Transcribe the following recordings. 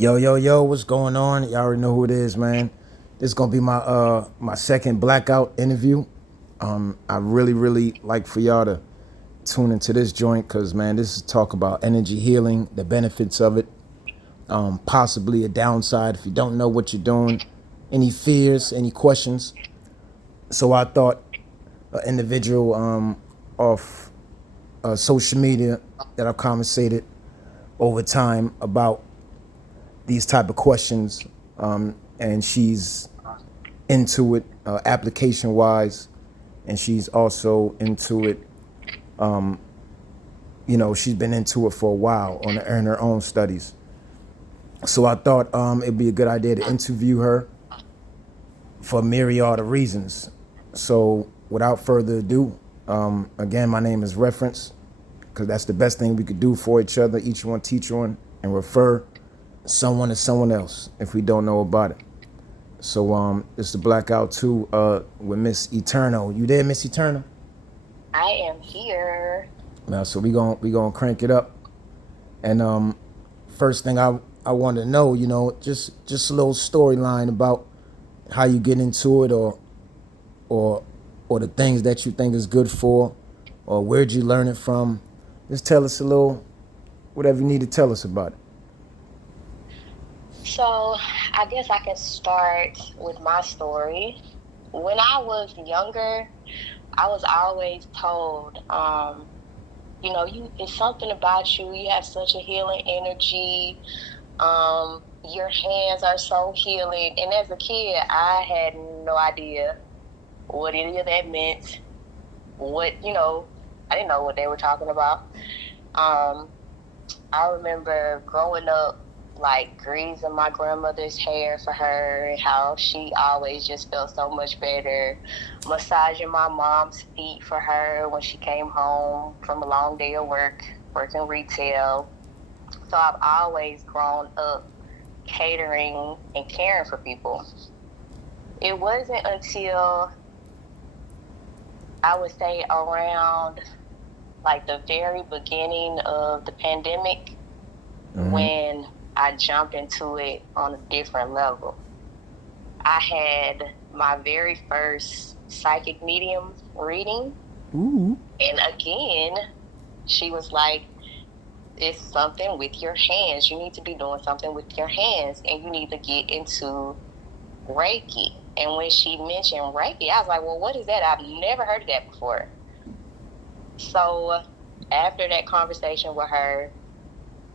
Yo, yo, yo, what's going on? Y'all already know who it is, man. This is gonna be my second blackout interview. I really like for y'all to tune into this joint because man, this is talk about energy healing, the benefits of it, possibly a downside if you don't know what you're doing, any fears, any questions. So I thought an individual off social media that I've conversated over time about these type of questions, and she's into it application wise, and she's also into it. She's been into it for a while in her own studies. So I thought it'd be a good idea to interview her for a myriad of reasons. So without further ado, again, my name is Reference because that's the best thing we could do for each other. Each one teach one and refer someone to someone else if we don't know about it. So it's the Blackout 2 with Miss Eternal. You there, Miss Eternal? I am here. Now, so we gonna crank it up. And first thing I want to know, just a little storyline about how you get into it, or or the things that you think is good for, or where'd you learn it from. Just tell us a little, whatever you need to tell us about it. So, I guess I can start with my story. When I was younger, I was always told, it's something about you. You have such a healing energy. Your hands are so healing. And as a kid, I had no idea what any of that meant. I didn't know what they were talking about. Um, I remember growing up, like greasing my grandmother's hair for her, and how she always just felt so much better. Massaging my mom's feet for her when she came home from a long day of work, working retail. So I've always grown up catering and caring for people. It wasn't until I would say around like the very beginning of the pandemic Mm-hmm. when I jumped into it on a different level. I had my very first psychic medium reading. Ooh. And again, she was like, it's something with your hands. You need to be doing something with your hands and you need to get into Reiki. And when she mentioned Reiki, I was like, well, what is that? I've never heard of that before. So after that conversation with her,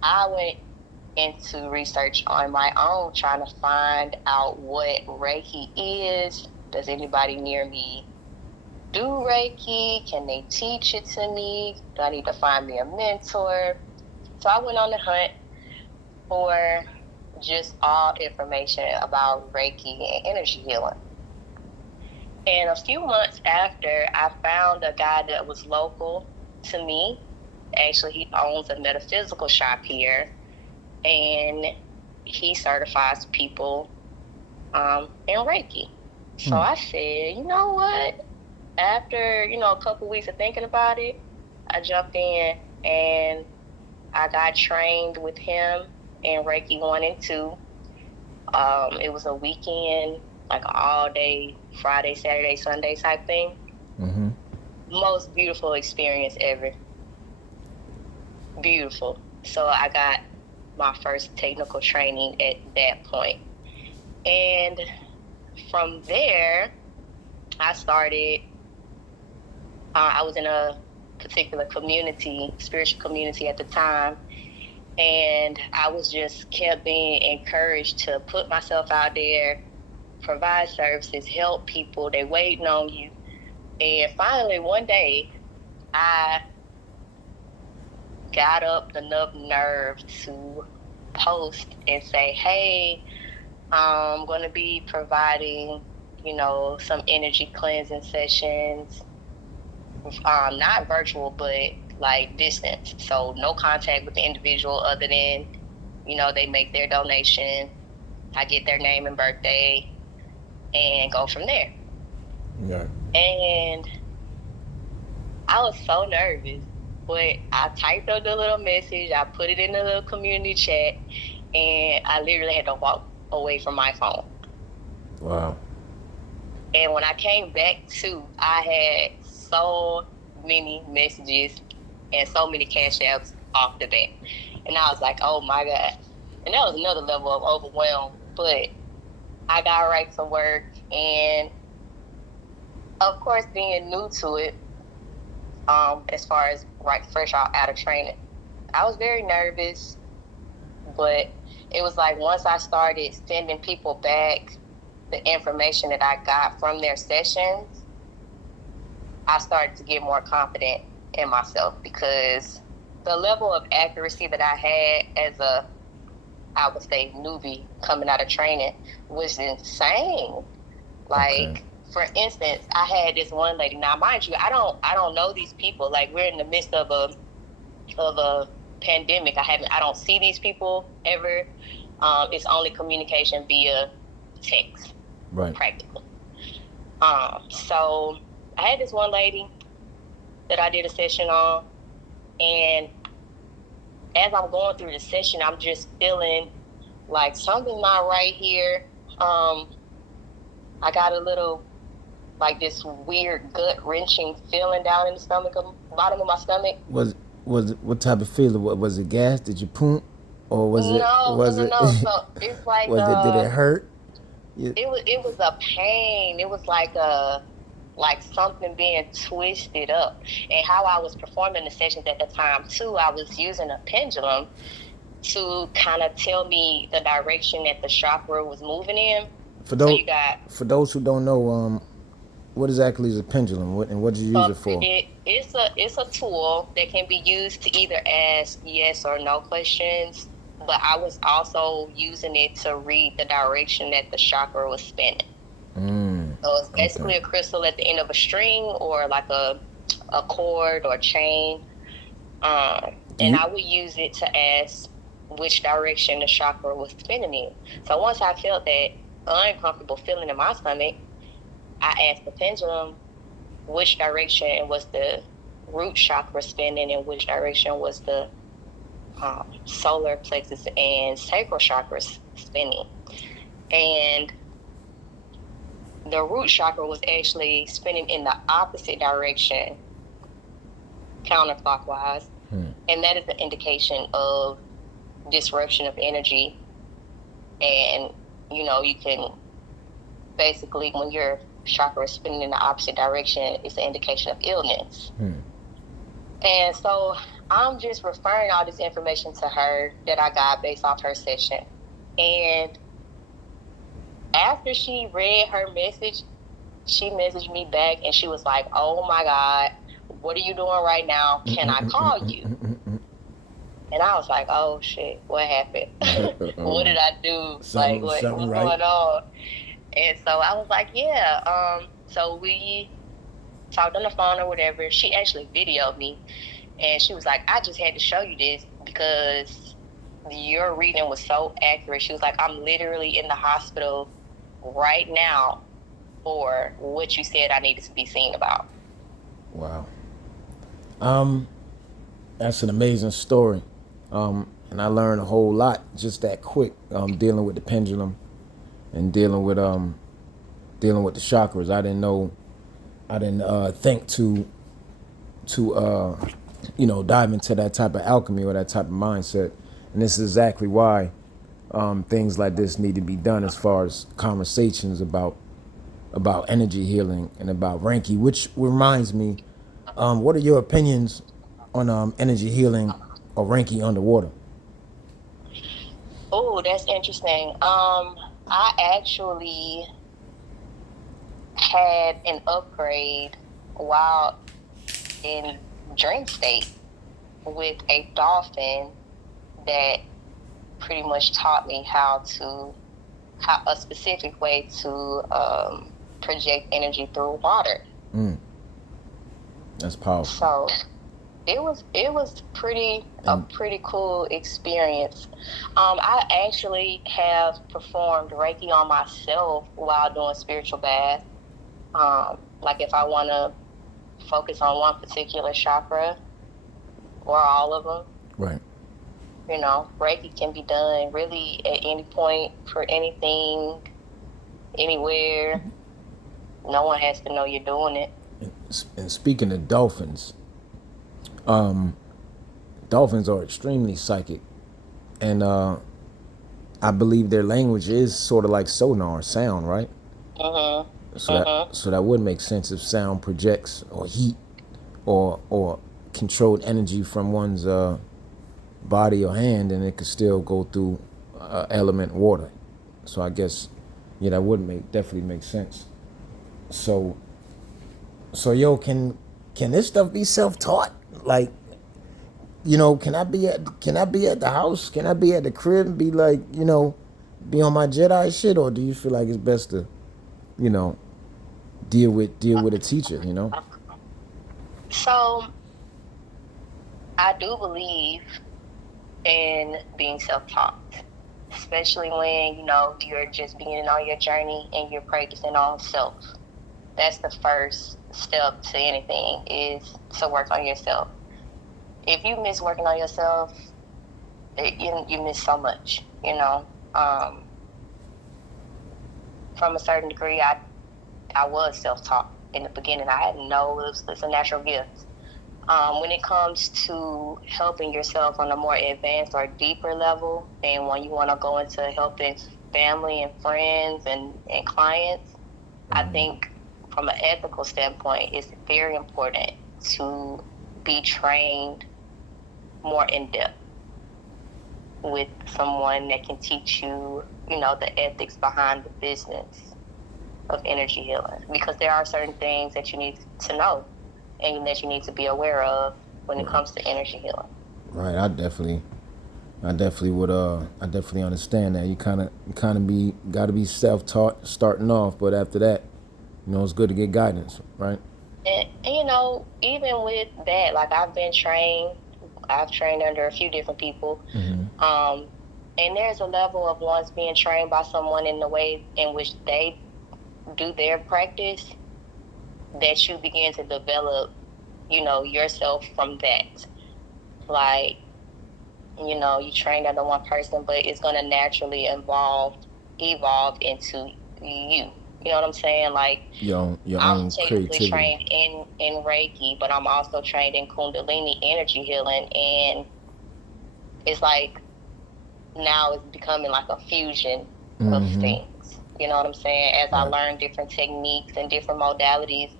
I went into research on my own, trying to find out what Reiki is. Does anybody near me do Reiki? Can they teach it to me? Do I need to find me a mentor? So I went on the hunt for just all information about Reiki and energy healing. And a few months after, I found a guy that was local to me. Actually, he owns a metaphysical shop here, and he certifies people in Reiki. So I said, you know what? After, a couple weeks of thinking about it, I jumped in and I got trained with him in Reiki 1 and 2. It was a weekend, like an all day, Friday, Saturday, Sunday type thing. Mm-hmm. Most beautiful experience ever. Beautiful. So I got my first technical training at that point. And from there, I started, I was in a particular community, spiritual community at the time, and I was just kept being encouraged to put myself out there, provide services, help people. They waiting on you. And finally, one day, I got up enough nerve to post and say, hey, I'm going to be providing, some energy cleansing sessions, not virtual, but like distance. So no contact with the individual other than, they make their donation. I get their name and birthday and go from there. Yeah. And I was so nervous, but I typed up the little message. I put it in the little community chat, and I literally had to walk away from my phone. Wow. And when I came back to, I had so many messages and so many cash apps off the bat. And I was like, oh my God. And that was another level of overwhelm. But I got right to work. And of course, being new to it, as far as fresh out of training, I was very nervous. But it was like once I started sending people back the information that I got from their sessions, I started to get more confident in myself, because the level of accuracy that I had as a, I would say, newbie coming out of training was insane. Like, for instance, I had this one lady. Now, mind you, I don't know these people. Like, we're in the midst of a pandemic. I don't see these people ever. It's only communication via text, Right. practically. So I had this one lady that I did a session on, and as I'm going through the session, I'm just feeling like something's not right here. I got a little, like, this weird gut wrenching feeling down in the stomach, bottom of my stomach. Was what type of feeling? What was it? Gas? Did you poop, or was it? No. So it's like Did it hurt? It was a pain. It was like something being twisted up. And how I was performing the sessions at the time too, I was using a pendulum to kind of tell me the direction that the chakra was moving in. For those who don't know, what exactly is a pendulum? And what do you use it for? It's a tool that can be used to either ask yes or no questions, but I was also using it to read the direction that the chakra was spinning. So it's basically a crystal at the end of a string, or like a cord or chain. And I would use it to ask which direction the chakra was spinning in. So once I felt that uncomfortable feeling in my stomach, I asked the pendulum which direction was the root chakra spinning and which direction was the solar plexus and sacral chakras spinning. And the root chakra was actually spinning in the opposite direction, counterclockwise. And that is an indication of disruption of energy. And, you can basically, when your chakra is spinning in the opposite direction, it's an indication of illness. And so I'm just referring all this information to her that I got based off her session. And after she read her message, she messaged me back and she was like, oh my God, what are you doing right now? Can I call you? And I was like, oh shit, what happened? What did I do? What's going on? And so I was like, yeah. So we talked on the phone or whatever. She actually videoed me, and she was like, I just had to show you this because your reading was so accurate. She was like, I'm literally in the hospital right now for what you said I needed to be seen about. Wow. That's an amazing story. And I learned a whole lot just that quick, dealing with the pendulum and dealing with the chakras. I didn't think to dive into that type of alchemy or that type of mindset. And this is exactly why things like this need to be done, as far as conversations about energy healing and about Reiki. Which reminds me, what are your opinions on energy healing or Reiki underwater? Oh, that's interesting. I actually had an upgrade while in dream state with a dolphin that pretty much taught me how a specific way to project energy through water. That's powerful. So it was a pretty cool experience. I actually have performed Reiki on myself while doing spiritual bath. Like if I want to focus on one particular chakra or all of them. Right. Reiki can be done really at any point for anything, anywhere. No one has to know you're doing it. And speaking of dolphins, dolphins are extremely psychic, and I believe their language is sort of like sonar, sound, right? Mhm. So that Mhm. so that would make sense if sound projects or heat or controlled energy from one's body or hand, and it could still go through element water. So I guess, yeah, that would definitely make sense. So yo, can this stuff be self taught? Like, can I be at the house? Can I be at the crib and be like, be on my Jedi shit, or do you feel like it's best to, you know, deal with a teacher? So I do believe in being self-taught, especially when you're just beginning on your journey and you're practicing on self. That's the first step to anything, is to work on yourself. If you miss working on yourself, you miss so much. From a certain degree, I was self-taught in the beginning. I didn't know it's a natural gift. When it comes to helping yourself on a more advanced or deeper level, and when you want to go into helping family and friends and clients, I think from an ethical standpoint, it's very important to be trained more in depth with someone that can teach you, the ethics behind the business of energy healing, because there are certain things that you need to know and that you need to be aware of when it Right. comes to energy healing. Right. I definitely understand that. You kind of be got to be self taught starting off, but after that, it's good to get guidance, right? And even with that, like I've trained under a few different people. Um, and there's a level of once being trained by someone in the way in which they do their practice, that you begin to develop, yourself from that. Like, you trained under one person, but it's going to naturally evolve into you. You know what I'm saying? Like, Your I'm own technically creativity. trained in Reiki, but I'm also trained in Kundalini energy healing, and it's like now it's becoming like a fusion of things. You know what I'm saying? As I Right. learn different techniques and different modalities,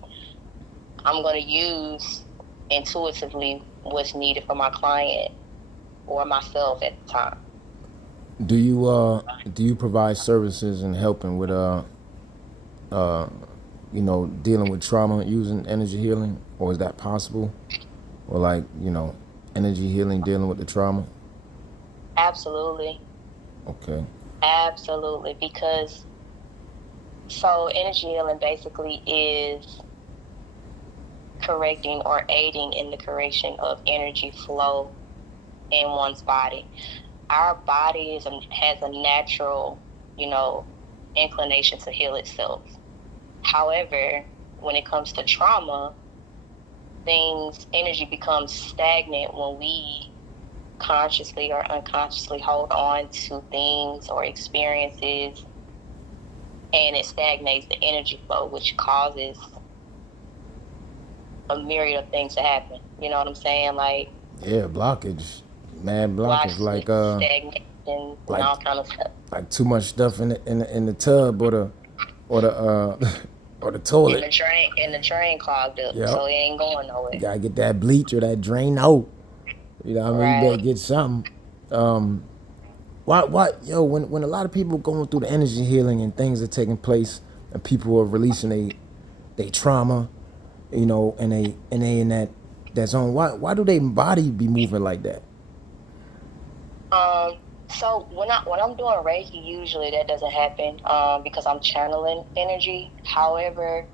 I'm going to use intuitively what's needed for my client or myself at the time. Do you provide services and helping with dealing with trauma using energy healing, or is that possible? Or like, energy healing dealing with the trauma? Absolutely. Okay. Absolutely. Because so energy healing basically is correcting or aiding in the correction of energy flow in one's body. Our body has a natural, you know, inclination to heal itself. However, when it comes to trauma, energy becomes stagnant when we consciously or unconsciously hold on to things or experiences, and it stagnates the energy flow, which causes a myriad of things to happen. You know what I'm saying? Like Yeah, blockage. Mad blockage, blockages, stagnation, and like all kind of stuff. like too much stuff in the tub, or the or the And toilet. the drain clogged up, Yep. so it ain't going You nowhere. gotta get that bleach or that drain out. You know what I mean? You better Right. get something. When a lot of people going through the energy healing and things are taking place and people are releasing they trauma, and they in that zone. Why do they body be moving like that? Um. So when I'm doing Reiki, usually that doesn't happen because I'm channeling energy. However,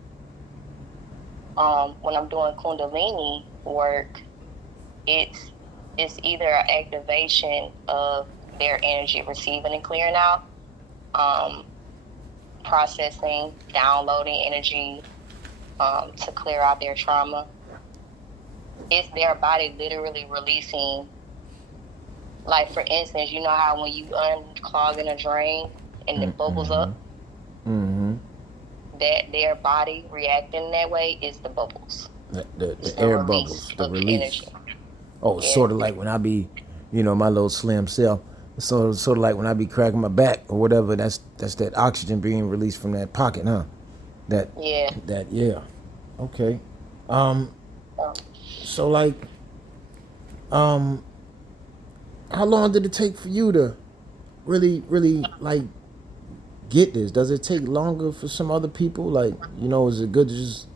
when I'm doing Kundalini work, it's it's either an activation of their energy receiving and clearing out, um, processing, downloading energy to clear out their trauma. It's their body literally releasing Like for instance, you know how when you unclogging a drain and it bubbles Mm-hmm. up, Mm-hmm. that their body reacting that way is the bubbles. It's The the air release bubbles, the of the energy. release. Oh, it's Yeah. sort of like when I be, my little slim self. Sort of like when I be cracking my back or whatever. That's that oxygen being released from that pocket, huh? That Yeah. yeah. Okay. Um. Um, So like, um, how long did it take for you to really like get this? Does it take longer for some other people? Like, is it good to just,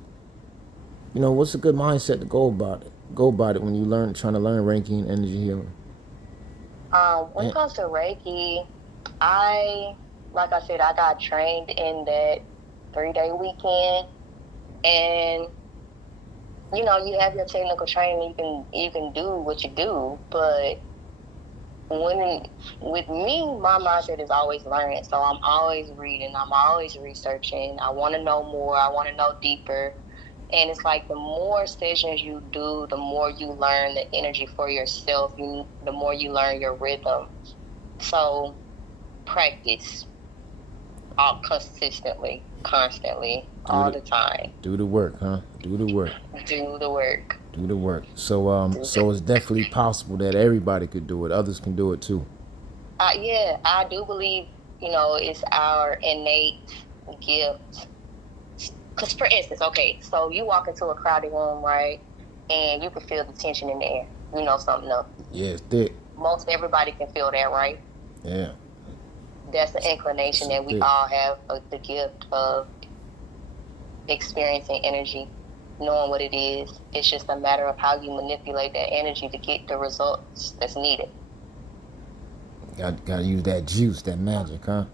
what's a good mindset to go about it? Go about it when you trying to learn Reiki and energy healing. when it And, comes to Reiki, I like I said, I got trained in that 3 day weekend, and you have your technical training. You can do what you do, but when with me, my mindset is always learning. So I'm always reading. I'm always researching. I want to know more. I want to know deeper. And it's like the more sessions you do, the more you learn the energy for yourself. The more you learn your rhythm. So practice all consistently, constantly, do all the the time. do the work, huh? Do the work. Do the work. Do the work. So Do so it's definitely possible that everybody could do it. Others can do it too. Yeah, I do believe, it's our innate gift. Because, for instance, okay, so you walk into a crowded room, right? And you can feel the tension in the air. You know something up. Yeah, it's thick. Most everybody can feel that, right? Yeah, That's the it's inclination a that we thick. all have the gift of experiencing energy, knowing what it is. It's just a matter of how you manipulate that energy to get the results that's needed. Gotta use that juice, that magic, huh?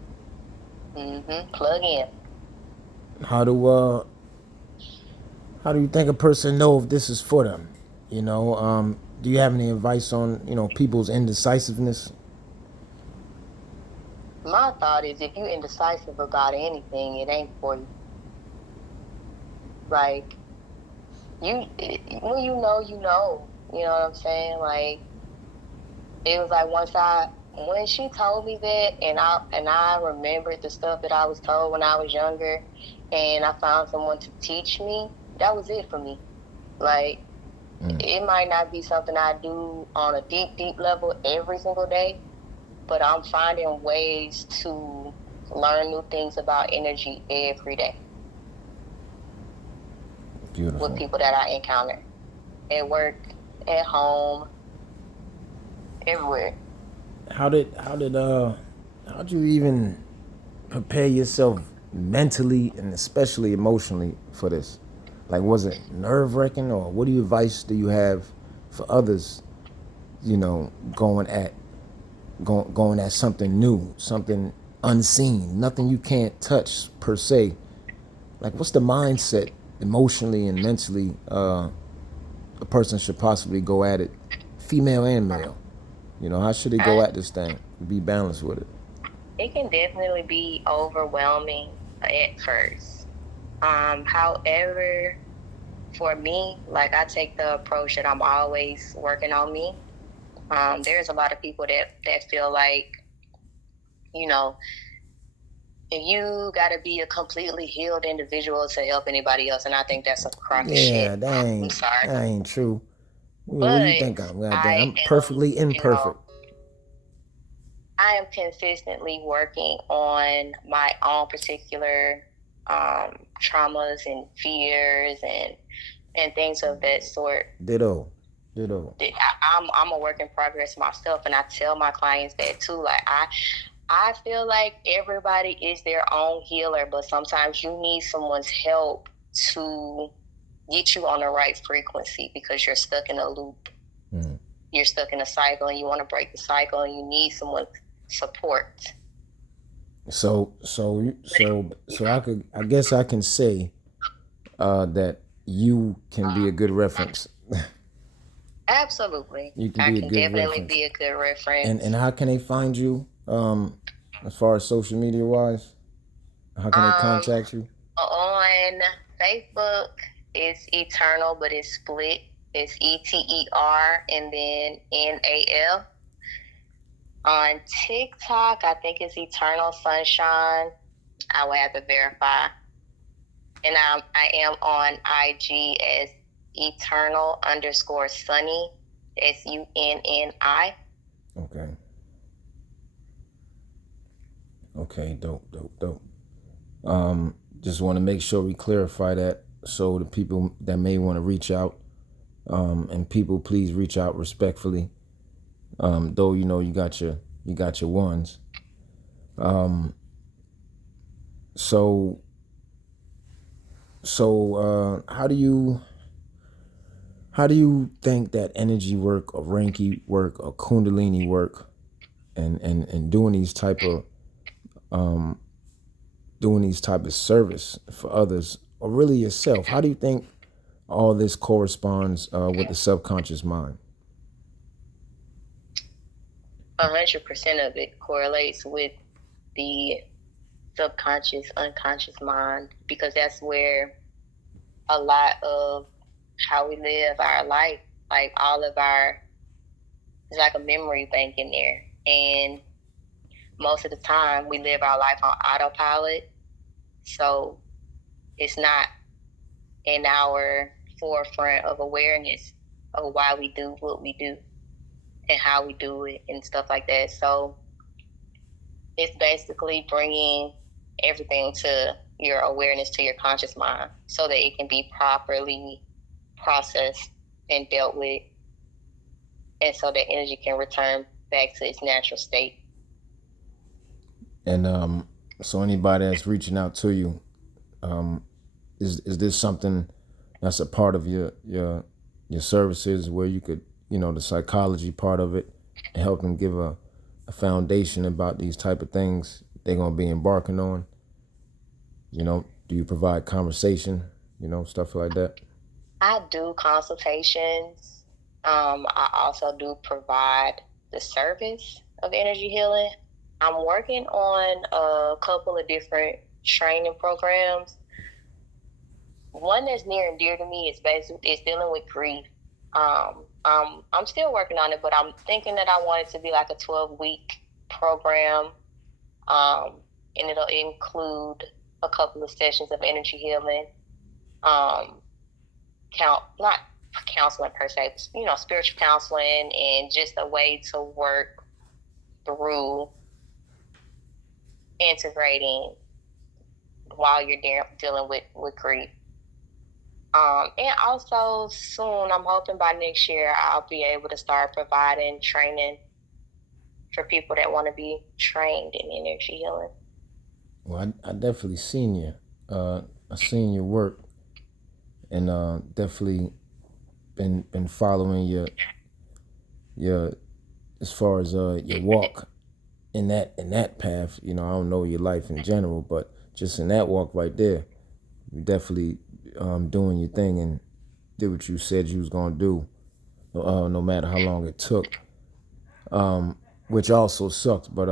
Plug in. How do uh how do you think a person know if this is for them? Do you have any advice on people's indecisiveness? My thought is if you're indecisive about anything, it ain't for you. Like, when you know, you know. You know what I'm saying? Like, it was like when she told me that, and I remembered the stuff that I was told when I was younger, and I found someone to teach me. That was it for me. Like, Mm. it might not be something I do on a deep, deep level every single day, but I'm finding ways to learn new things about energy every day with Beautiful. people that I encounter at work, at home, everywhere. How'd you even prepare yourself mentally and especially emotionally for this? Like, was it nerve wracking, or what advice do you have for others? Going at going at something new, something unseen, nothing you can't touch per se. Like, what's the mindset emotionally and mentally a person should possibly go at it, female and male? How should they go I, at this thing? Be balanced with it. it can definitely be overwhelming at first. However, for me, like I take the approach that I'm always working on me. There's a lot of people that feel like, you know, you got to be a completely healed individual to help anybody else, and I think that's a crock of Yeah, shit. that I'm ain't sorry, that ain't true. What do you but think I'm? Goddamn, I I'm am, perfectly imperfect. I am consistently working on my own particular traumas and fears and things of that sort. Ditto, ditto. I'm a work in progress myself, and I tell my clients that too. Like I feel like everybody is their own healer, but sometimes you need someone's help to get you on the right frequency because you're stuck in a loop. Mm. You're stuck in a cycle, and you want to break the cycle, and you need someone's support. So I guess I can say that you can be a good reference. Absolutely, You can I be a can good definitely reference. be a good And reference. how can they find you? As far as social media wise, how can they Um, contact you? on Facebook, it's Eternal, but it's split. It's ETER and then NAL. On TikTok, I think it's Eternal Sunshine. I will have to verify. And I am on IG as Eternal_Sunny. SUNNI. Okay. Okay, dope. Just want to make sure we clarify that so the people that may want to reach out, and people please reach out respectfully. Though you got your ones. So how do you think that energy work or Reiki work or Kundalini work and doing these type of service for others or really yourself? How do you think all this corresponds with the subconscious mind? 100% of it correlates with the subconscious, unconscious mind, because that's where a lot of how we live our life, like all of it's like a memory bank in there. And most of the time we live our life on autopilot. So it's not in our forefront of awareness of why we do what we do and how we do it and stuff like that. So it's basically bringing everything to your awareness, to your conscious mind, so that it can be properly processed and dealt with, and so that energy can return back to its natural state. And so anybody that's reaching out to you, is this something that's a part of your services where you could, the psychology part of it, and help them give a foundation about these type of things they're going to be embarking on? Do you provide conversation, stuff like that? I do consultations. I also do provide the service of energy healing. I'm working on a couple of different training programs. One that's near and dear to me is dealing with grief. I'm still working on it, but I'm thinking that I want it to be like a 12-week program, and it'll include a couple of sessions of energy healing, not counseling per se, spiritual counseling, and just a way to work through integrating while you're dealing with grief. And also soon, I'm hoping by next year, I'll be able to start providing training for people that want to be trained in energy healing. Well, I definitely seen you. I seen your work, and definitely been following your as far as your walk in that path. I don't know your life in general, but just in that walk right there, you definitely doing your thing and did what you said you was gonna do, no matter how long it took, which also sucks. But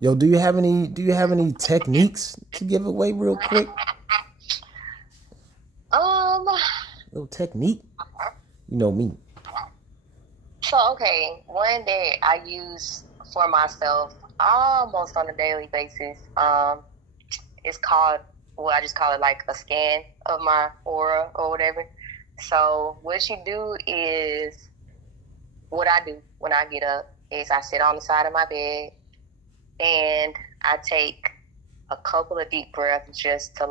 yo, do you have any techniques to give away real quick? Little technique, me. So, okay, one that I use for myself almost on a daily basis, it's called, well, I just call it like a scan of my aura or whatever. So what you do is, what I do when I get up is I sit on the side of my bed and I take a couple of deep breaths just to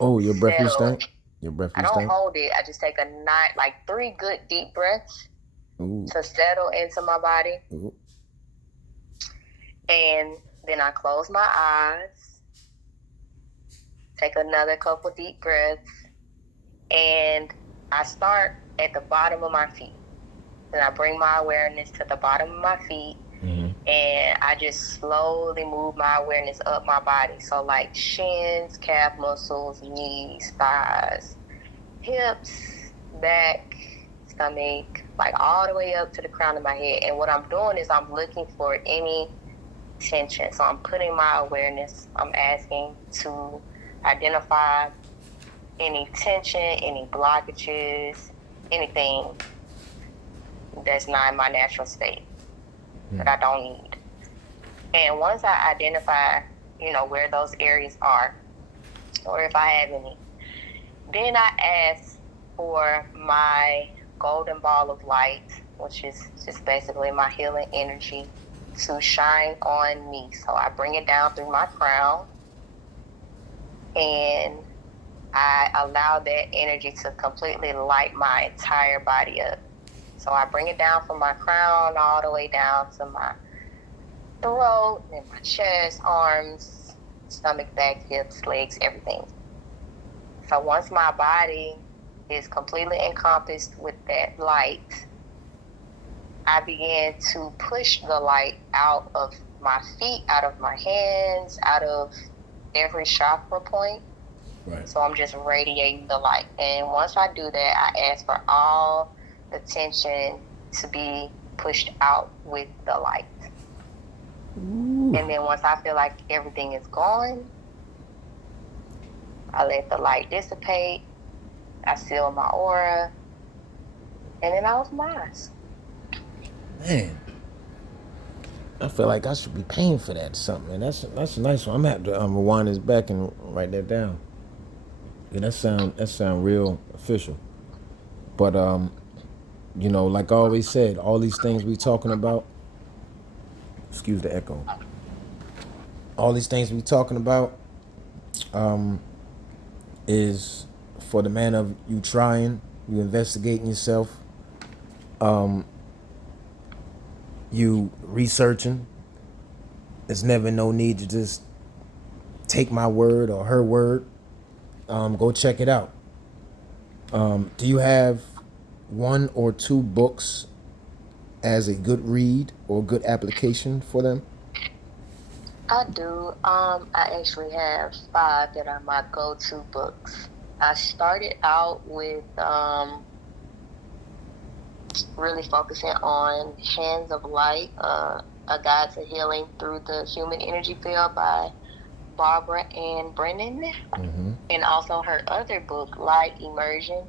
Your breath you settle. stank? Your breath I you don't stank? hold it. I just take like 3 good deep breaths Ooh. to settle into my body. Ooh. And then I close my eyes, take another couple deep breaths, and I start at the bottom of my feet. Then I bring my awareness to the bottom of my feet, and I just slowly move my awareness up my body. So like shins, calf muscles, knees, thighs, hips, back, stomach, like all the way up to the crown of my head. And what I'm doing is I'm looking for any tension. So I'm putting my awareness, I'm asking to identify any tension, any blockages, anything that's not in my natural state that I don't need. And once I identify, where those areas are, or if I have any, then I ask for my golden ball of light, which is just basically my healing energy, to shine on me. So I bring it down through my crown, and I allow that energy to completely light my entire body up. So I bring it down from my crown all the way down to my throat and my chest, arms, stomach, back, hips, legs, everything. So once my body is completely encompassed with that light, I begin to push the light out of my feet, out of my hands, out of every chakra point. Right. So I'm just radiating the light. And once I do that, I ask for all the tension to be pushed out with the light. Ooh. And then once I feel like everything is gone, I let the light dissipate. I seal my aura. And then I open my eyes. Man, I feel like I should be paying for that or something. Man, that's a nice one. I'm gonna have to rewind this back and write that down. Yeah, that sound real official. But like I always said, all these things we talking about. Excuse the echo. All these things we talking about is for the man of you trying, you investigating yourself, you researching. There's never no need to just take my word or her word. Go check it out. Do you have one or two books as a good read or good application for them? I do. I actually have 5 that are my go-to books. I started out with really focusing on Hands of Light, A Guide to Healing Through the Human Energy Field by Barbara Ann Brennan. Mm-hmm. And also her other book, Light Immersion,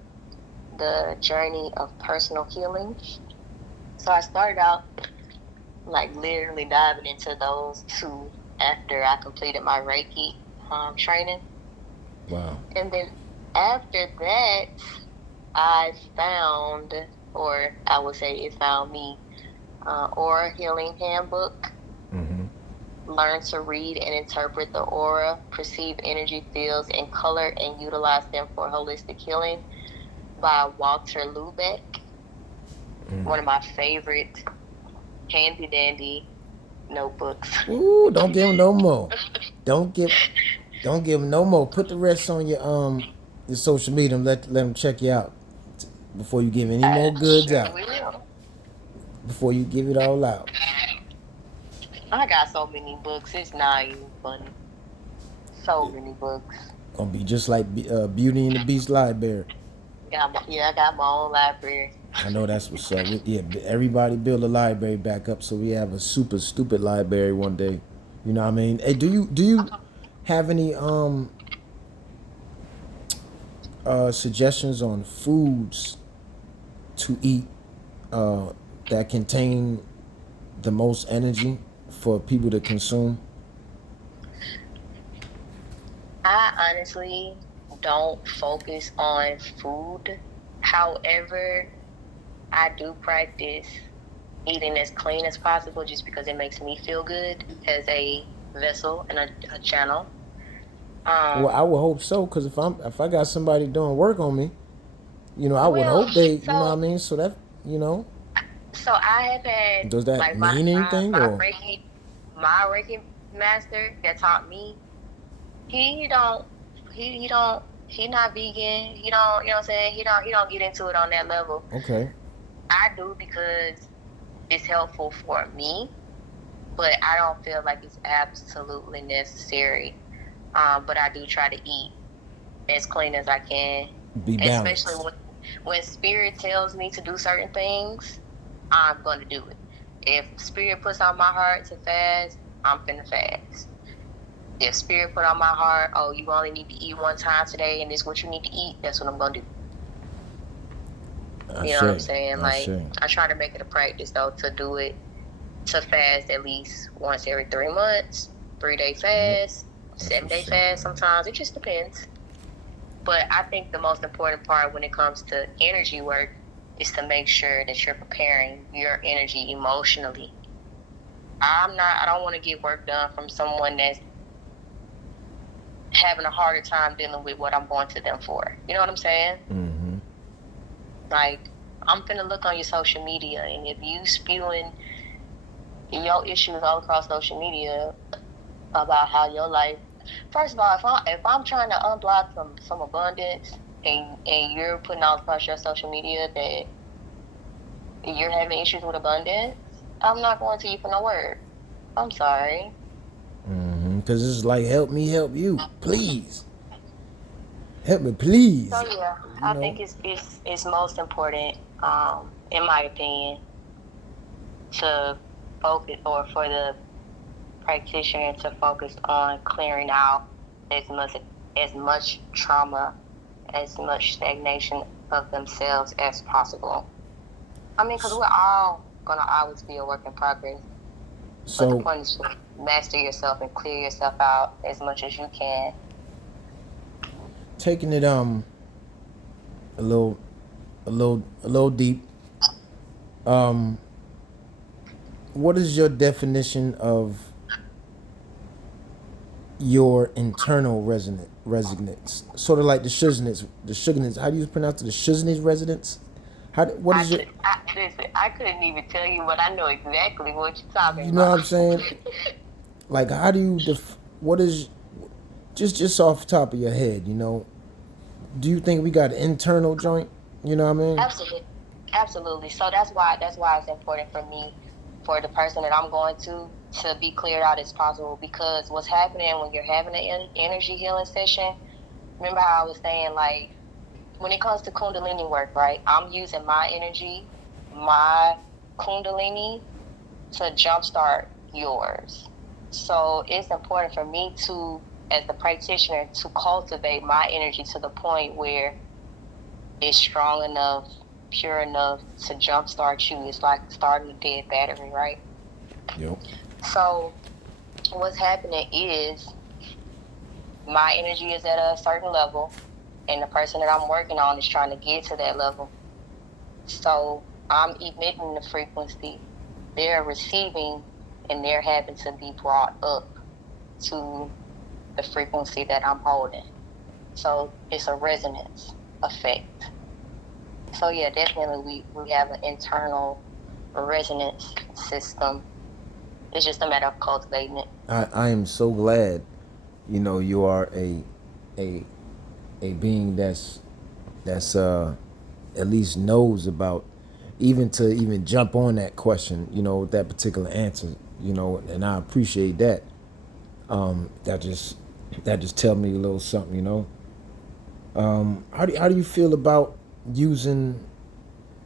The Journey of Personal Healing. So I started out like literally diving into those 2 after I completed my Reiki training. Wow. And then after that, I found, or I would say it found me, Aura Healing Handbook. Mm-hmm. Learn to read and interpret the aura, perceive energy fields in color, and utilize them for holistic healing by Walter Lubeck. One of my favorite handy dandy notebooks. Ooh, don't give him no more. Don't give, don't give him no more. Put the rest on your social media and let them check you out before you give any more goods Sure out. will. Before you give it all out. I got so many books. It's not even funny. So many books. Gonna be just like Beauty and the Beast library. I got my own library. I know that's what's up. Everybody build a library back up so we have a super stupid library one day. You know what I mean? Hey, do you have any suggestions on foods to eat that contain the most energy for people to consume? I honestly don't focus on food. However, I do practice eating as clean as possible just because it makes me feel good as a vessel and a channel. Well, I would hope so, cause if I got somebody doing work on me, I would Well, hope they, you know what I so mean. So that, so I have had does that like my mean my anything my or? Reiki my Reiki master that taught me. He don't he not vegan. He don't, you know what I'm saying? He don't get into it on that level. Okay. I do because it's helpful for me, but I don't feel like it's absolutely necessary. But I do try to eat as clean as I can, Be especially balanced. when spirit tells me to do certain things. I'm going to do it. If spirit puts on my heart to fast, I'm finna fast. If spirit put on my heart, oh, you only need to eat one time today, and this is what you need to eat, that's what I'm gonna do. I You know what I'm say. saying? I Like, say. I try to make it a practice though to do it to fast at least once every 3 months, 3 day Yep. fast, That's 7 day what's up, fast man. sometimes. It just depends. But I think the most important part when it comes to energy work is to make sure that you're preparing your energy emotionally. I don't want to get work done from someone that's having a harder time dealing with what I'm going to them for. You know what I'm saying? Mm-hmm. Like, I'm finna look on your social media, and if you spewing your issues all across social media about how your life, first of all, if I'm trying to unblock some abundance, and you're putting all across your social media that you're having issues with abundance, I'm not going to you for no word. I'm sorry. Mm-hmm. Cause it's like, help me, help you, please, help me, So please. yeah, You I know. think it's most important, in my opinion, to focus, or for the practitioner to focus on clearing out as much trauma, as much stagnation of themselves as possible. I mean, because we're all gonna always be a work in progress, but the So point is to master yourself and clear yourself out as much as you can. taking it a little a little deep. Um, what is your definition of your internal resonance? Sort of like the sugarness. How do you pronounce it? The sugarness resonance. What is your? Listen, I couldn't even tell you, but I know exactly what you're talking You know what about. I'm saying? Like, how do you what is just off the top of your head? Do you think we got an internal joint? You know what I mean? Absolutely, absolutely. So that's why it's important for me, for the person that I'm going to be cleared out as possible. Because what's happening when you're having an energy healing session? Remember how I was saying, like, when it comes to Kundalini work, right? I'm using my energy, my Kundalini, to jumpstart yours. So it's important for me to, as the practitioner, to cultivate my energy to the point where it's strong enough, pure enough to jumpstart you. It's like starting a dead battery, right? Yep. So what's happening is my energy is at a certain level, and the person that I'm working on is trying to get to that level. So I'm emitting the frequency. They're receiving, and they're having to be brought up to the frequency that I'm holding. So it's a resonance effect. So yeah, definitely we have an internal resonance system. It's just a matter of cultivating it. I am so glad. You are a a being that's at least knows about, even to even jump on that question, with that particular answer, and I appreciate that. That just tell me a little something. How do you feel about using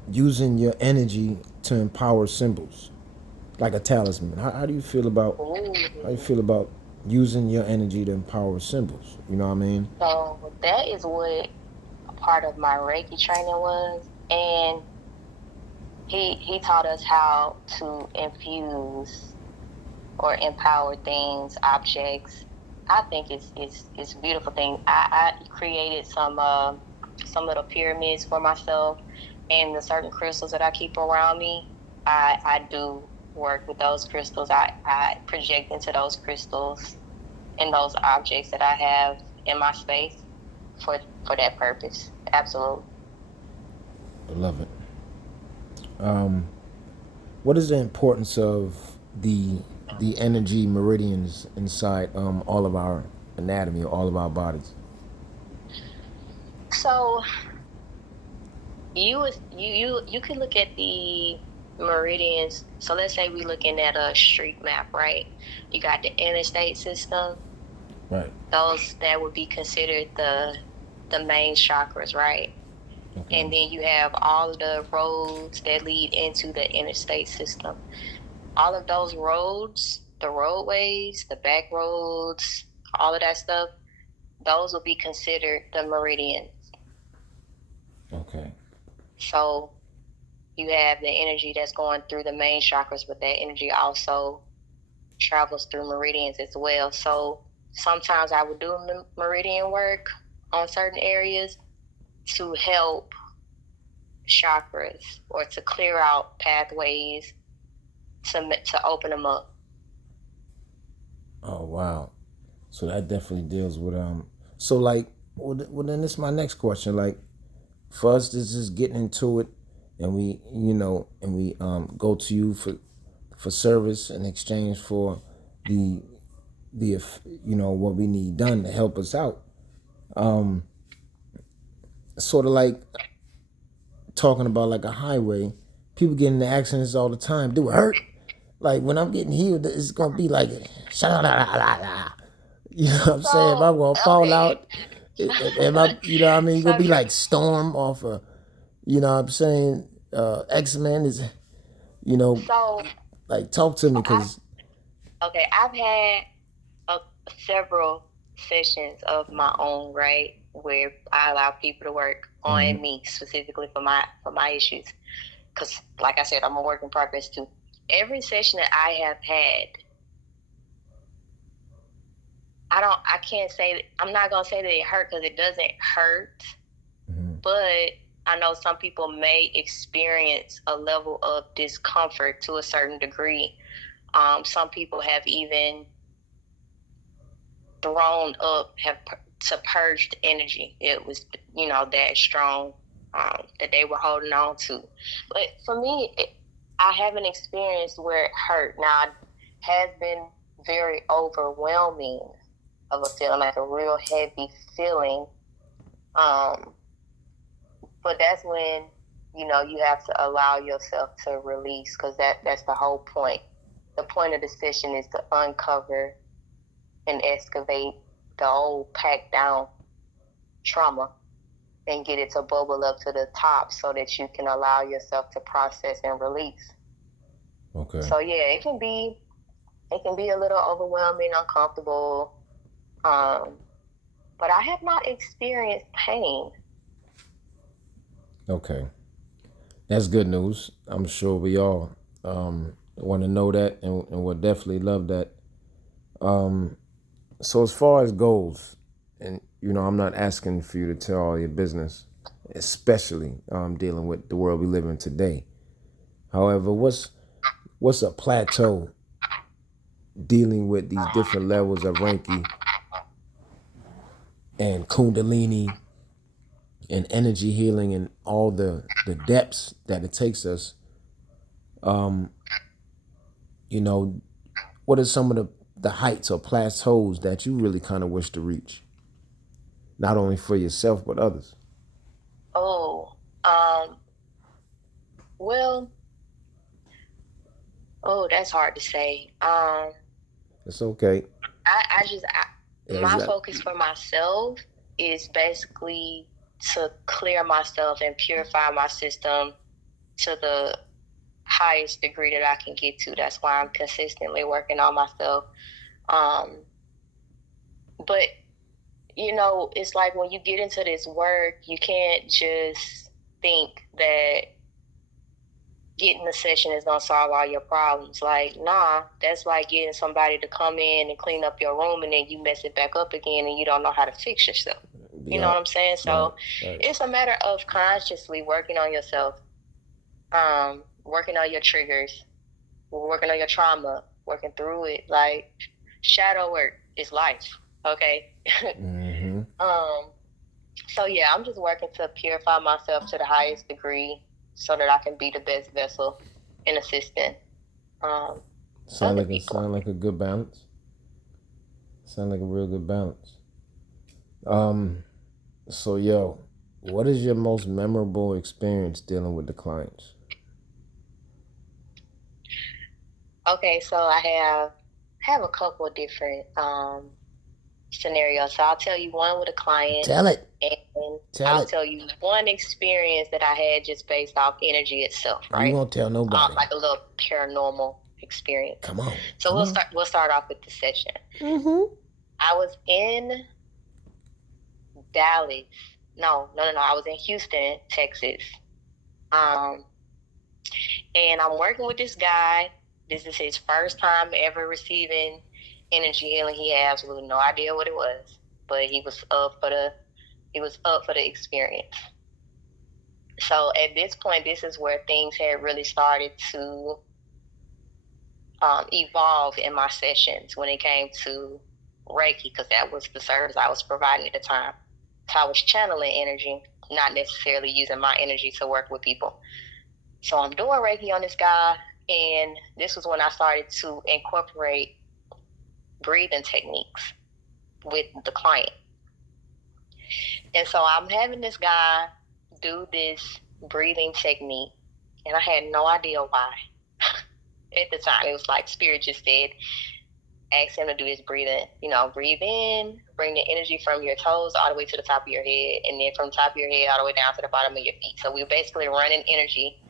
your energy to empower symbols like a talisman? How do you feel about Ooh. using your energy to empower symbols? You know what I mean? So that is what a part of my Reiki training was, and he taught us how to infuse or empower things, objects. I think it's a beautiful thing. I created some little pyramids for myself, and the certain crystals that I keep around me. I do work with those crystals. I project into those crystals and those objects that I have in my space for that purpose. Absolutely. I love it. Um, what is the importance of the energy meridians inside all of our anatomy, all of our bodies? So you could look at the meridians. So let's say we're looking at a street map, right? You got the interstate system. Right. Those that would be considered the main chakras, right? Okay. And then you have all of the roads that lead into the interstate system. All of those roads, the roadways, the back roads, all of that stuff, those will be considered the meridians. Okay. So you have the energy that's going through the main chakras, but that energy also travels through meridians as well. So sometimes I would do meridian work on certain areas to help chakras or to clear out pathways to open them up. Oh wow. So that definitely deals with So like, well then this is my next question. Like, for us, this is getting into it, and we, and we go to you for service in exchange for the what we need done to help us out. Sort of like talking about like a highway. People get into accidents all the time. Do it hurt? Like when I'm getting healed, it's gonna be like, you know what I'm saying? If So I'm gonna fall okay, out, am I, what I mean? You're so gonna be like Storm off of, what I'm saying? X-Men is, you know, so like talk to me, I cause okay, I've had uh, several sessions of my own, right, where I allow people to work mm-hmm, on me specifically for my issues. Because, like I said, I'm a work in progress too. Every session that I have had, I can't say, I'm not gonna say that it hurt because it doesn't hurt, mm-hmm. but I know some people may experience a level of discomfort to a certain degree. Some people have even thrown up, have to purged energy. It was, that strong, that they were holding on to. But for me, I haven't experienced where it hurt. Now, it has been very overwhelming of a feeling, like a real heavy feeling. Um, but that's when, you have to allow yourself to release, because that's the whole point. The point of the session is to uncover and excavate the old packed down trauma and get it to bubble up to the top so that you can allow yourself to process and release. Okay, So yeah, it can be a little overwhelming, uncomfortable, um, but I have not experienced pain. okay, that's good news. I'm sure we all want to know that, and will definitely love that. So as far as goals, and I'm not asking for you to tell all your business, especially dealing with the world we live in today. However, what's a plateau dealing with these different levels of Reiki and Kundalini and energy healing and all the depths that it takes us? You know, what are some of the heights or plateaus that you really kind of wish to reach, not only for yourself but others? Oh, um, well, oh, that's hard to say. It's okay. Is My that focus for myself is basically to clear myself and purify my system to the highest degree that I can get to. That's why I'm consistently working on myself. Um, but it's like when you get into this work, you can't just think that getting a session is gonna solve all your problems. Like, nah, that's like getting somebody to come in and clean up your room and then you mess it back up again and you don't know how to fix yourself. You know yeah, what I'm saying? right, So right. it's a matter of consciously working on yourself, working on your triggers, working on your trauma, working through it. Like, shadow work is life. Okay. Mm-hmm. um, so yeah, I'm just working to purify myself to the highest degree so that I can be the best vessel and assistant, um, Sound other like a people. good balance. Sound like a real good balance. Um, so yo, what is your most memorable experience dealing with the clients? Okay, so I have a couple of different scenarios. So I'll tell you one with a client, Tell it. and Tell I'll it. tell you one experience that I had just based off energy itself, You right? won't tell nobody. Like a little paranormal experience. Come on. So Come we'll on. start off with the session. Mm-hmm. I was in Dallas. No. I was in Houston, Texas. Um, And I'm working with this guy. This is his first time ever receiving energy healing. He had absolutely no idea what it was, but he was up for the experience. So at this point, this is where things had really started to evolve in my sessions when it came to Reiki, because that was the service I was providing at the time. So I was channeling energy, not necessarily using my energy to work with people. So I'm doing Reiki on this guy, and this was when I started to incorporate breathing techniques with the client. And so I'm having this guy do this breathing technique, and I had no idea why. At the time, it was like Spirit just said, ask him to do his breathing. Breathe in, bring the energy from your toes all the way to the top of your head, and then from the top of your head all the way down to the bottom of your feet. So we're basically running energy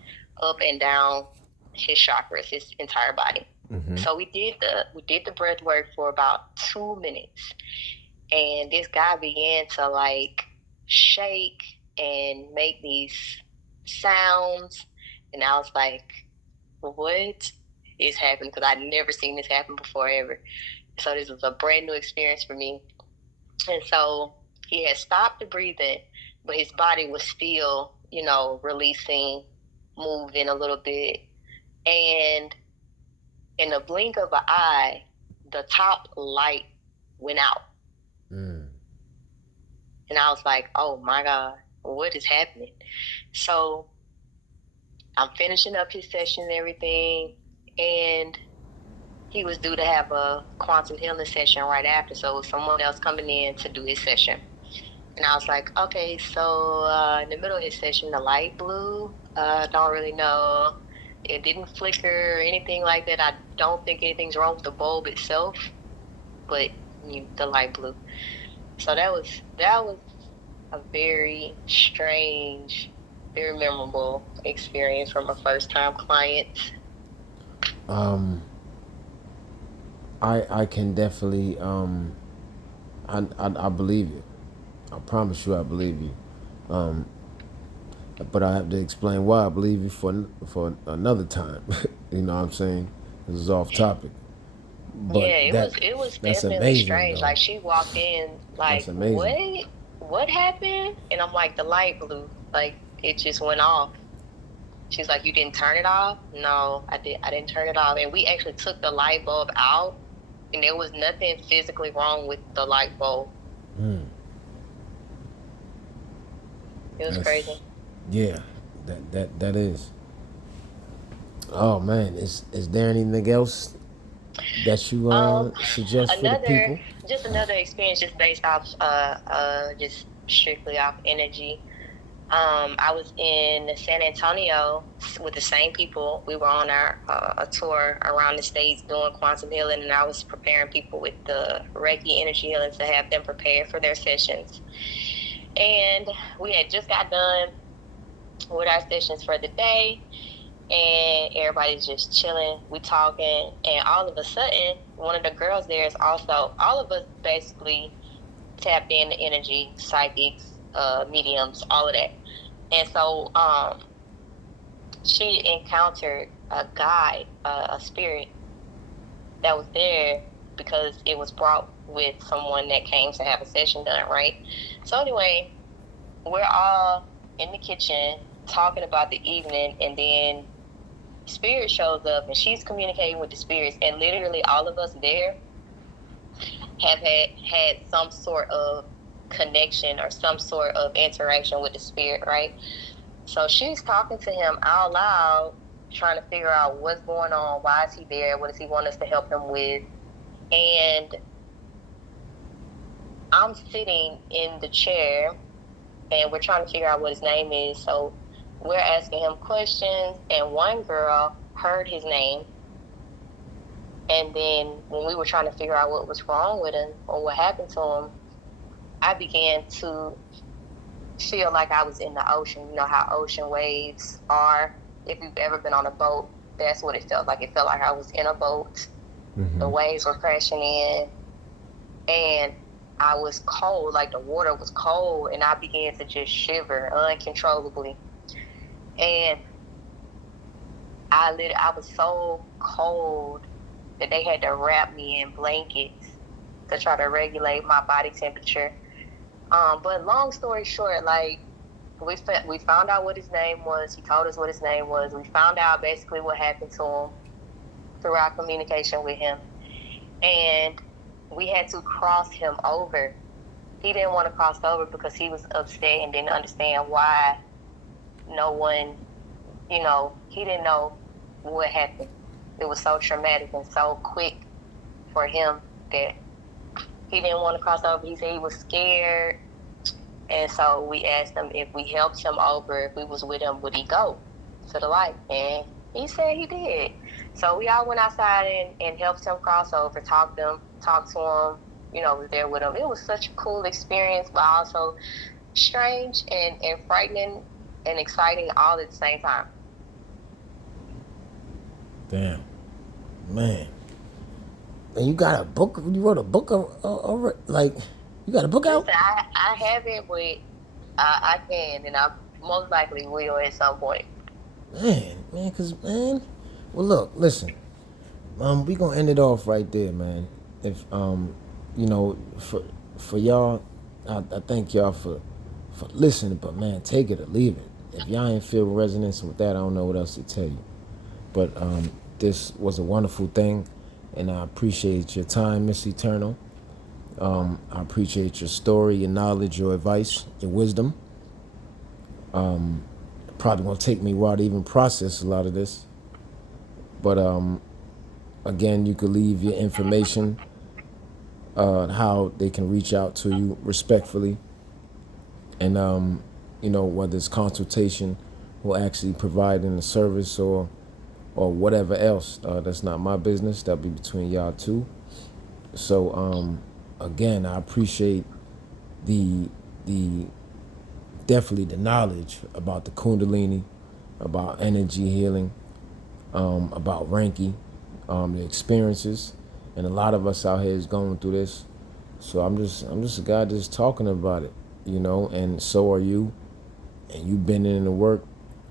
up and down his chakras, his entire body. Mm-hmm. So we did the breath work for about 2 minutes, and this guy began to like shake and make these sounds, and I was like, what is happening? Because I'd never seen this happen before ever. So this was a brand new experience for me. And so he had stopped the breathing, but his body was still, releasing, moving a little bit. And in the blink of an eye, the top light went out. Mm. And I was like, oh my God, what is happening? So I'm finishing up his session and everything, and he was due to have a quantum healing session right after, so someone else coming in to do his session. And I was like, okay, so in the middle of his session, the light blew. Don't really know. It didn't flicker or anything like that. I don't think anything's wrong with the bulb itself, but the light blew. So that was a very strange, very memorable experience from a first-time client. I can definitely I believe you. I promise you I believe you. But I have to explain why I believe you for another time. You know what I'm saying? This is off topic. But yeah, it was definitely amazing, strange. Though. Like she walked in like, what happened? And I'm like, the light blew. Like it just went off. She's like, you didn't turn it off? No, I didn't turn it off. And we actually took the light bulb out, and there was nothing physically wrong with the light bulb. It was crazy. Yeah, that is. Oh man, is there anything else that you suggest for the people? Just another experience, just based off, just strictly off energy. I was in San Antonio with the same people. We were on a tour around the States doing quantum healing, and I was preparing people with the Reiki energy healing to have them prepared for their sessions. And we had just got done with our sessions for the day, and everybody's just chilling. We talking, and all of a sudden, one of the girls there is also, all of us basically tapped in the energy, psychics, mediums, all of that. And so she encountered a guide, a spirit that was there because it was brought with someone that came to have a session done, right? So anyway, we're all in the kitchen talking about the evening, and then Spirit shows up and she's communicating with the spirits, and literally all of us there have had some sort of connection or some sort of interaction with the spirit, right? So she's talking to him out loud, trying to figure out what's going on, why is he there, what does he want us to help him with. And I'm sitting in the chair, and we're trying to figure out what his name is. So we're asking him questions, and one girl heard his name. And then when we were trying to figure out what was wrong with him or what happened to him, I began to feel like I was in the ocean. You know how ocean waves are? If you've ever been on a boat, that's what it felt like. It felt like I was in a boat. Mm-hmm. The waves were crashing in, and I was cold, like the water was cold, and I began to just shiver uncontrollably. And I was so cold that they had to wrap me in blankets to try to regulate my body temperature. But long story short, like we found out what his name was. He told us what his name was. We found out basically what happened to him through our communication with him, and we had to cross him over. He didn't want to cross over because he was upset and didn't understand why no one, he didn't know what happened. It was so traumatic and so quick for him that he didn't want to cross over. He said he was scared. And so we asked him if we helped him over, if we was with him, would he go to the light? And he said he did. So we all went outside and helped him cross over, talked to him, was there with him. It was such a cool experience, but also strange and frightening and exciting all at the same time. Damn, man. And you got a book? You wrote a book over? Like, you got a book out? Listen, I haven't, but I can, and I most likely will at some point. Man, well, look, listen, we gonna end it off right there, man. If for y'all, I thank y'all for listening, but man, take it or leave it. If y'all ain't feel resonance with that, I don't know what else to tell you. But this was a wonderful thing, and I appreciate your time, Miss Eternal. I appreciate your story, your knowledge, your advice, your wisdom. Probably gonna take me a while to even process a lot of this. But again, you could leave your information, how they can reach out to you respectfully, and whether it's consultation or actually providing a service or whatever else. That's not my business. That'll be between y'all two. So again, I appreciate the definitely the knowledge about the Kundalini, about energy healing, about Reiki, the experiences, and a lot of us out here is going through this. So I'm just a guy just talking about it, and so are you, and you've been in the work,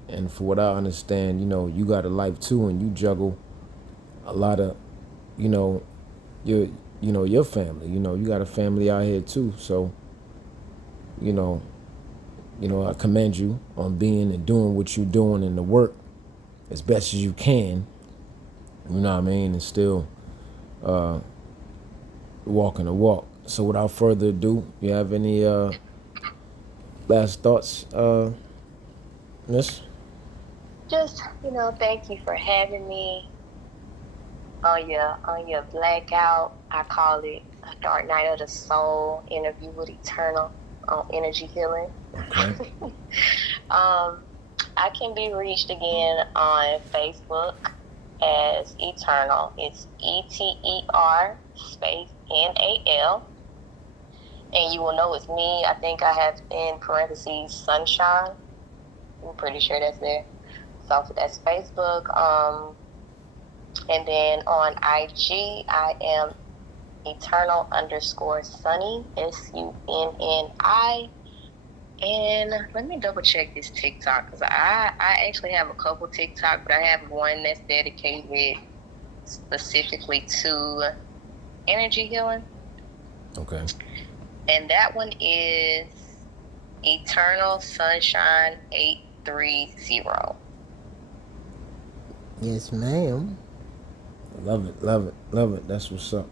and for what I understand, you got a life too, and you juggle a lot of, your family. You got a family out here too. So, I commend you on being and doing what you're doing in the work as best as you can. You know what I mean? And still walking the walk. So without further ado, you have any last thoughts, Miss? Just, thank you for having me on your BlackOut. I call it a Dark Night of the Soul interview with Eternal on energy healing. Okay. I can be reached again on Facebook as Eternal. It's ETER space NAL. And you will know it's me. I think I have in parentheses Sunshine. I'm pretty sure that's there. So that's Facebook. And then on IG, I am Eternal_Sunny, SUNNI. And let me double check this TikTok, because I actually have a couple TikTok, but I have one that's dedicated specifically to energy healing. Okay. And that one is Eternal Sunshine 830. Yes, ma'am. Love it. That's what's up.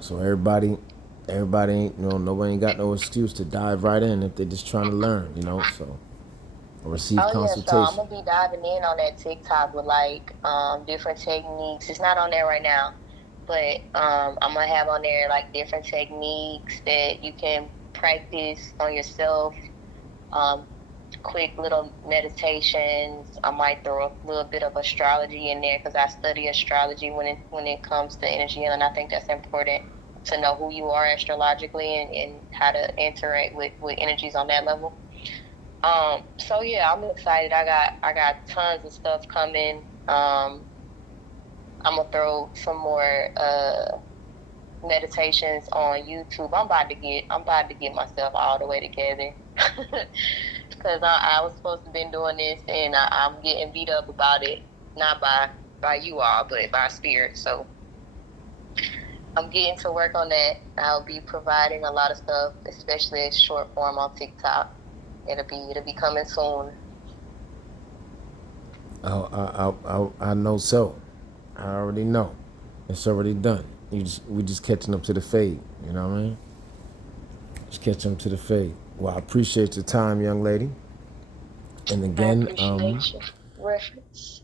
So everybody ain't, nobody ain't got no excuse to dive right in if they're just trying to learn, so or receive consultation. So I'm gonna be diving in on that TikTok with like different techniques. It's not on there right now, but I'm gonna have on there like different techniques that you can practice on yourself. Quick little meditations. I might throw a little bit of astrology in there because I study astrology when it comes to energy, and I think that's important to know who you are astrologically and how to interact with energies on that level. So yeah, I'm excited. I got tons of stuff coming. I'm gonna throw some more meditations on YouTube. I'm about to get myself all the way together. Because I was supposed to been doing this, and I'm getting beat up about it, not by you all, but by spirit. So I'm getting to work on that. I'll be providing a lot of stuff, especially short form on TikTok. It'll be coming soon. I know so. I already know. It's already done. We just catching up to the fade. You know what I mean? Just catching up to the fade. Well, I appreciate your time, young lady. And again, I appreciate your reference.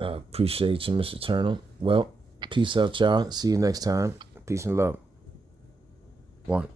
appreciate you, Mr. Eternal. Well, peace out, y'all. See you next time. Peace and love. One.